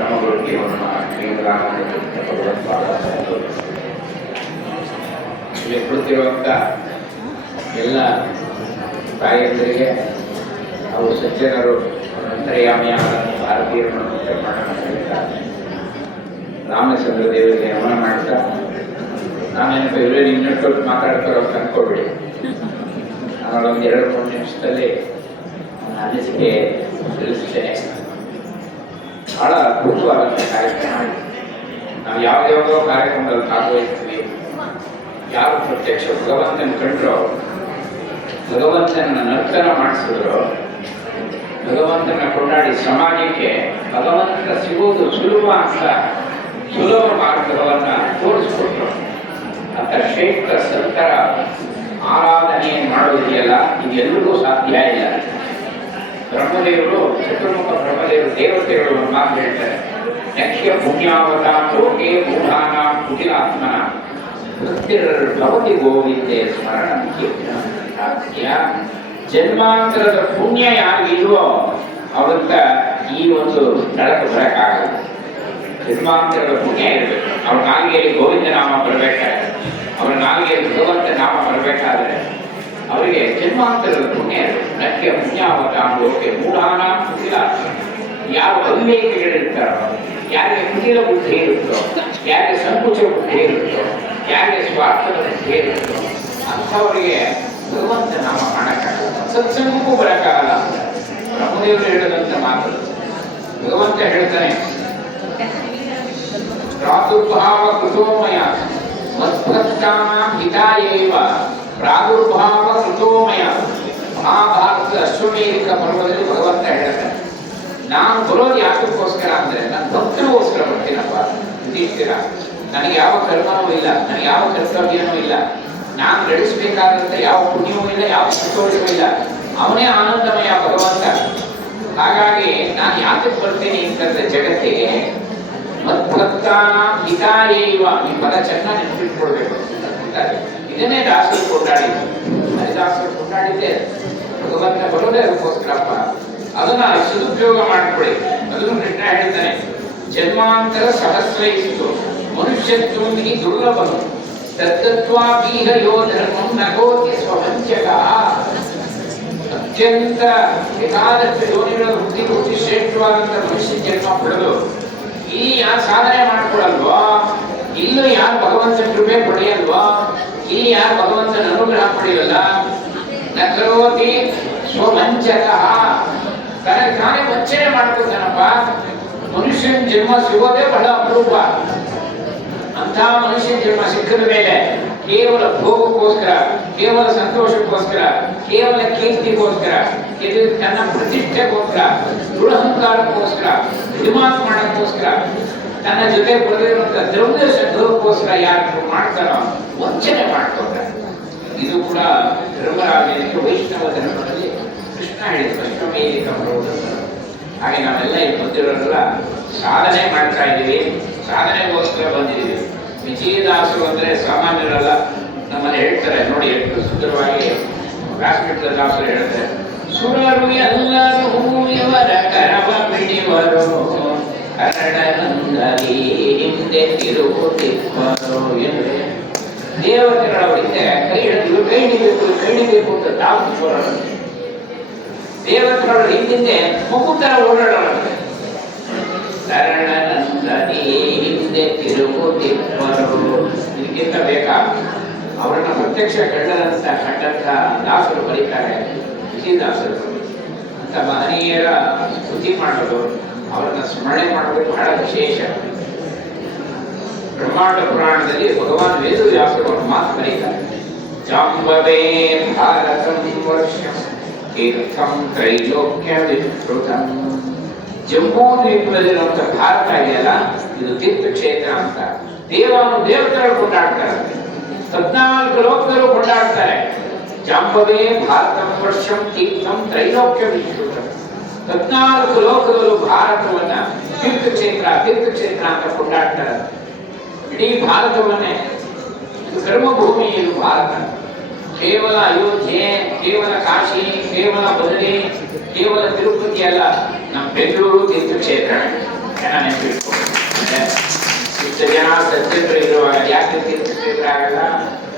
ಪರಮಗುರುಗೆ ನಮ್ಮ ಶ್ರೀರಾಮಾಯಣ ಭಗವತ್ಪಾದ ಇಲ್ಲಿ ಕುಳಿತಿರುವಂಥ ಎಲ್ಲ ತಾಯಂದರಿಗೆ ಅವರು ಸಜ್ಜನರು ಅಂತರ್ಯಾಮಿಯಾದ ಭಾರತೀಯರನ್ನು ನಿರ್ಮಾಣ ಮಾಡಿದ್ದಾರೆ ರಾಮಚಂದ್ರ ದೇವರಿಗೆ ನಮನ ಮಾಡ್ತಾ ನಾನೇನಪ್ಪ ಇವರೇ ಇನ್ನಷ್ಟು ಮಾತಾಡ್ತಾರೋ ಅನ್ಕೋಬೇಡಿ ಆಮೇಲೆ ಒಂದು ಎರಡು ಮೂರು ನಿಮಿಷದಲ್ಲಿ ನನ್ನ ಬಹಳ ಅದ್ಭುತವಾದಂಥ ಕಾರ್ಯಕ್ರಮ. ನಾವು ಯಾವ ಯಾವ ಕಾರ್ಯಕ್ರಮದಲ್ಲಿ ಭಾಗವಹಿಸ್ತೀವಿ. ಯಾರು ಪ್ರತ್ಯಕ್ಷ ಭಗವಂತನ ಕಂಡ್ರೋ ಭಗವಂತನ ನರ್ತನ ಮಾಡಿಸಿದ್ರು. ಭಗವಂತನ ಕೊಂಡಾಡಿ ಸಮಾಜಕ್ಕೆ ಭಗವಂತ ಸಿಗುವುದು ಸುಲಭ ಅಂತ ಸುಲಭ ಮಾರ್ಗವನ್ನ ತೋರಿಸ್ಕೊಟ್ರು. ಅಂತ ಶ್ರೇಷ್ಠ ಸರ್ಕಾರ ಆರಾಧನೆ ಮಾಡೋದಿದೆಯಲ್ಲ? ಇದೆಲ್ಲರಿಗೂ ಸಾಧ್ಯ ಇಲ್ಲ. ಬ್ರಹ್ಮದೇವರು ಚತುರ್ಮುಖ ಬ್ರಹ್ಮದೇವರು, ದೇವತೆಗಳು ಅಂತ ಹೇಳ್ತಾರೆ. ಯಕ್ಷ ಪುಣ್ಯಾವತಾರೋ ಹೇ ಮೂಢಾನ ಕುಟಿಲಾತ್ಮ ಭಗವತಿ ಗೋವಿಂದೆ ಸ್ಮರಣ ಜನ್ಮಾಂತರದ ಪುಣ್ಯ ಯಾರಿಗಿಲ್ವೋ ಅವಂತ ಈ ಒಂದು ಸ್ಥಳಕ್ಕೆ ಬರಕ್ಕಾಗಲ್ಲ. ಜನ್ಮಾಂತರದ ಪುಣ್ಯ ಇರಬೇಕು. ಅವ್ರ ನಾಲ್ಗೆಯಲ್ಲಿ ಗೋವಿಂದ ನಾಮ ಬರಬೇಕಾದ್ರೆ, ಅವ್ರ ನಾಲ್ಗೆಯಲ್ಲಿ ಭಗವಂತ ನಾಮ ಬರಬೇಕಾದ್ರೆ ಜನ್ಮಾಂತರದ ಪುಣ್ಯ ನಕ್ಕೆ ಪುಣ್ಯಾವತಾಂ ಲೋಕೆ ಮೂಢಾನ ಕುಟಿಲ ಯಾವ ಅವಿವೇಕಗಳಿರ್ತಾರೋ ಯಾರಿಗೆ ಕುಟಿಲ ಬುದ್ಧಿ ಇರುತ್ತೋ ಯಾರಿಗೆ ಸಂಕುಚ ಬುದ್ಧಿ ಇರುತ್ತೋ ಯಾರಿಗೆ ಸ್ವಾರ್ಥದ ಬುದ್ಧಿ ಇರುತ್ತೋ ಅಂಥವರಿಗೆ ಭಗವಂತ ನಾಮ ಮಾಡಕ್ಕಾಗಲ್ಲ ಸತ್ಸಂಗಕ್ಕೂ ಬರೋಕ್ಕಾಗಲ್ಲ ಬ್ರಹ್ಮದೇವರು ಹೇಳಿದಂತ ಮಾತು ಭಗವಂತ ಹೇಳ್ತಾನೆ ಪ್ರಾದುರ್ಭಾವ ಕೃತೋಮಯ ಮದ್ಭಕ್ತಾನಾಂ ಹಿತಾಯೇವ ಪ್ರಾದುರ್ಭಾವ ಕೃತೋಮಯ ಅಶ್ವಮೇಧಿಕ ಪರ್ವದಲ್ಲಿ ಭಗವಂತ ಹೇಳ್ತಾನೆ. ನಾನು ಬರೋದು ಯಾತಕ್ಕೋಸ್ಕರ ಅಂದ್ರೆ ನನ್ನ ಭಕ್ತರಿಗೋಸ್ಕರ ಬರ್ತೀನಪ್ಪ ಯುಧಿಷ್ಠಿರ ನನಗೆ ಯಾವ ಕರ್ಮನೂ ಇಲ್ಲ, ನನಗೆ ಯಾವ ಕರ್ತವ್ಯನೂ ಇಲ್ಲ. ನಾನು ನಡೆಸಬೇಕಾದಂತ ಯಾವ ಪುಣ್ಯವೂ ಇಲ್ಲ, ಯಾವ ಕರ್ತವ್ಯವೂ ಇಲ್ಲ. ಅವನೇ ಆನಂದಮಯ ಭಗವಂತ. ಹಾಗಾಗಿ ನಾನು ಯಾತಕ್ಕೆ ಬರ್ತೀನಿ ಅಂತಂದ್ರೆ ಜಗತ್ತಿಗೆ ಮದ್ಭಕ್ತಾನ ಹಿತಾಯೇವ ಈ ಪದ ಚೆನ್ನಾಗಿ ನೆನಪಿಟ್ಕೊಳ್ಬೇಕು ಇದನ್ನೇ ದಾಸರು ಕೊಂಡಾಡಿದ್ದು. ಹರಿದಾಸರು ಕೊಂಡಾಡಿದ್ದೆ ಭಗವಂತ ಬರೋದೇ ಅದಕ್ಕೋಸ್ಕರಪ್ಪ ಅದನ್ನ ಸದುಪಯೋಗ ಮಾಡಿಕೊಳ್ಳಿ ಅದನ್ನು ಕೃಷ್ಣ ಹೇಳ್ತಾನೆ. ಜನ್ಮಾಂತರ ಸಹಸ್ರೈಸಿತು ಮನುಷ್ಯತ್ವೊಂದಿಗೆ ದುರ್ಲಭನು. ತತ್ತತ್ವಾ ಬೀಹ ಯೋ ಧರ್ಮಂ ನಗೋತಿ ಸ್ವಹಂಚಕ ಅತ್ಯಂತ ಬೇಕಾದಷ್ಟು ಯೋನಿಗಳ ವೃದ್ಧಿ ವೃತ್ತಿ ಶ್ರೇಷ್ಠವಾದಂತಹ ಮನುಷ್ಯ ಜನ್ಮ ಪಡೆದು ಇಲ್ಲಿ ಯಾರು ಸಾಧನೆ ಮಾಡಿಕೊಳ್ಳಲ್ವಾ ಇಲ್ಲೂ ಯಾರು ಭಗವಂತನ ಕೃಪೆ ಪಡೆಯಲ್ವಾ? ಇಲ್ಲಿ ಯಾರು ಭಗವಂತನ ಅನುಗ್ರಹ ಪಡೆಯಲ್ಲ? ನ ಕರೋತಿ ಸ್ವವಂಚಕ ತನಗೆ ತಾನೇ ವಂಚನೆ ಮಾಡ್ಕೊತಾನಪ್ಪ ಮನುಷ್ಯನ ಜನ್ಮ ಸಿಗೋದೇ ಬಹಳ ಅಪರೂಪ. ಅಂತ ಮನುಷ್ಯನ ಜನ್ಮ ಸಿಕ್ಕಿದ ಮೇಲೆ ಕೇವಲ ಭೋಗಕ್ಕೋಸ್ಕರ, ಕೇವಲ ಸಂತೋಷಕ್ಕೋಸ್ಕರ, ಕೇವಲ ಕೀರ್ತಿಗೋಸ್ಕರ, ಇದು ತನ್ನ ಪ್ರತಿಷ್ಠೆಗೋಸ್ಕರ ದುರಹಂಕಾರಕ್ಕೋಸ್ಕರ ಡಿಮಾಂಡ್ ಮಾಡೋಕ್ಕೋಸ್ಕರ, ತನ್ನ ಜೊತೆ ಬರೆದಿರುವಂತಹ ದ್ರವ್ಯ ಸಂಗ್ರಹಕ್ಕೋಸ್ಕರ ಯಾರು ಮಾಡ್ತಾರೋ ವಂಚನೆ ಮಾಡ್ಕೊತಾರೆ ಇದು ಕೂಡ ಧರ್ಮರಾಜನಿಗೆ ವೈಷ್ಣವ ಧರ್ಮದಲ್ಲಿ ಕೃಷ್ಣ ಹೇಳಿದ ಅಷ್ಟಮೇಧಿಕ ಬರುವುದನ್ನು ಹಾಗೆ ನಾವೆಲ್ಲ ಇಲ್ಲಿ ಬಂದಿರೋರೆಲ್ಲ ಸಾಧನೆ ಮಾಡ್ತಾ ಇದ್ದೀವಿ. ಸಾಧನೆಗೋಸ್ಕರ ಬಂದಿದ್ದೀವಿ. ವಿಜಯದಾಸರು ಅಂದರೆ ಸಾಮಾನ್ಯರಲ್ಲ ನಮ್ಮಲ್ಲಿ ಹೇಳ್ತಾರೆ. ನೋಡಿ, ಎಷ್ಟು ಸುಂದರವಾಗಿ ವ್ಯಾಸಪೀಠದ ದಾಸರು ಹೇಳ್ತಾರೆ. ಸುರರು ಎಲ್ಲರೂ ಹೂವಿವರ ಕರವ ಬಿಡಿವರು ಕರಡನಂದರಿ ಹಿಂದೆ ತಿರುಗುತ್ತಿಪ್ಪರು ಎಂದ್ರೆ ದೇವತೆಗಳ ಹಿಂದೆ ಕೈ ಹಿಡಿದು ಕೈ ಹಿಡಿಬೇಕು ಕೈ ಹಿಡಿಬೇಕು ಅಂತ ತಾವು ಓಡಾಡ ದೇವತೆಗಳ ಹಿಂದೆ ಮುಕುತರ ತರ ಓಡಾಡೋಣ ಶರಣನಂದನಿ ಹಿಂದೆ ತಿರುಗುತ್ತಿರುವರು ಇದಕ್ಕಿಂತ ಬೇಕಾ ಅವರನ್ನ ಪ್ರತ್ಯಕ್ಷ ಕಂಡದಂತ ಕಂಡಂತ ದಾಸರು ಬರೀತಾರೆ ದಾಸರು ಅಂತ ಮಹನೀಯರ ಸ್ತುತಿ ಮಾಡೋದು, ಅವರನ್ನ ಸ್ಮರಣೆ ಮಾಡೋದು ಬಹಳ ವಿಶೇಷ. ಬ್ರಹ್ಮಾಂಡ ಪುರಾಣದಲ್ಲಿ ಭಗವಾನ್ ವೇದವ್ಯಾಸರು ಅವರ ಮಾತು ಬರೀತಾರೆ ಜಾಂಬವೇ ಭಾರತಂ ವರ್ಷಂ ತೀರ್ಥಂ ತ್ರೈಲೋಕ್ಯ ವಿಸ್ತೃತಂ ಜಮ್ಮು ದ್ವೀಪದಲ್ಲಿರುವಂತ ಭಾರತ ಇದೆಯಲ್ಲ ಇದು ತೀರ್ಥಕ್ಷೇತ್ರ ಅಂತ ದೇವನು ದೇವತೆಗಳು ಕೊಂಡಾಡ್ತಾರೆ ಹದ್ನಾಲ್ಕು ಲೋಕದಲ್ಲೂ ಕೊಂಡಾಡ್ತಾರೆ ಜಾಂಬವೇ ಭಾರತಂ ವರ್ಷಂ ತೀರ್ಥಂ ತ್ರೈಲೋಕ್ಯ ವಿಸ್ತೃತಂ ಹದ್ನಾಲ್ಕು ಲೋಕದಲ್ಲೂ ಭಾರತವನ್ನ ತೀರ್ಥಕ್ಷೇತ್ರ ತೀರ್ಥಕ್ಷೇತ್ರ ಅಂತ ಕೊಂಡಾಡ್ತಾರೆ ಇಡೀ ಭಾರತವನ್ನೇ ಕರ್ಮಭೂಮಿ ಇದು ಭಾರತ. ಕೇವಲ ಅಯೋಧ್ಯೆ, ಕೇವಲ ಕಾಶಿ, ಕೇವಲ ಬದಲಿ, ಕೇವಲ ತಿರುಪತಿ ಅಲ್ಲ, ನಮ್ಮ ಬೆಂಗಳೂರು ತೀರ್ಥಕ್ಷೇತ್ರ. ಚೆನ್ನಾಗಿ ನೆನಪಿಟ್ಕೊಂಡು ಇಷ್ಟು ಜನ ಸಜ್ಜನರು ಇರುವಾಗ ಯಾಕೆ ತೀರ್ಥಕ್ಷೇತ್ರ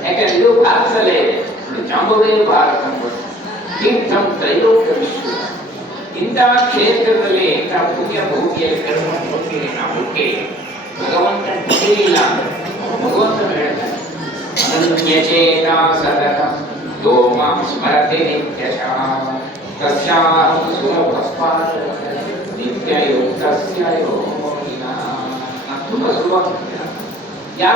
ಯಾಕಂದ್ರೆ ಇದು ಭಾರತದಲ್ಲೇ ಇದೆ. ಭಾರತ. ತೀರ್ಥಂ ತ್ರೈಲೋಕ ವಿಶ್ವ ಇಂತಹ ಕ್ಷೇತ್ರದಲ್ಲಿ ಇಂತಹ ಪುಣ್ಯ ಭೂಮಿಯಲ್ಲಿ ಕರ್ಮ ಹೋಗ್ತೀರಿ ನಾವು ಭಗವಂತನ ತಿಳಿಯಿಲ್ಲ ಅಂದ್ರೆ ಭಗವಂತನು ಹೇಳ್ತಾನೆ ಅನನ್ಯಚೇತ ಸತತ ಯೋ ಮಾಂ ಸ್ಮರತೆ ನಿತ್ಯಶಃ ತಸ್ಯಾಹಂ ಸುಲಭಸ್ಪಾದ ನಿತ್ಯಯುಕ್ತಸ್ಯ ಯೋಗಿನಃ. ನಾನು ತುಂಬ ಸುಲಭ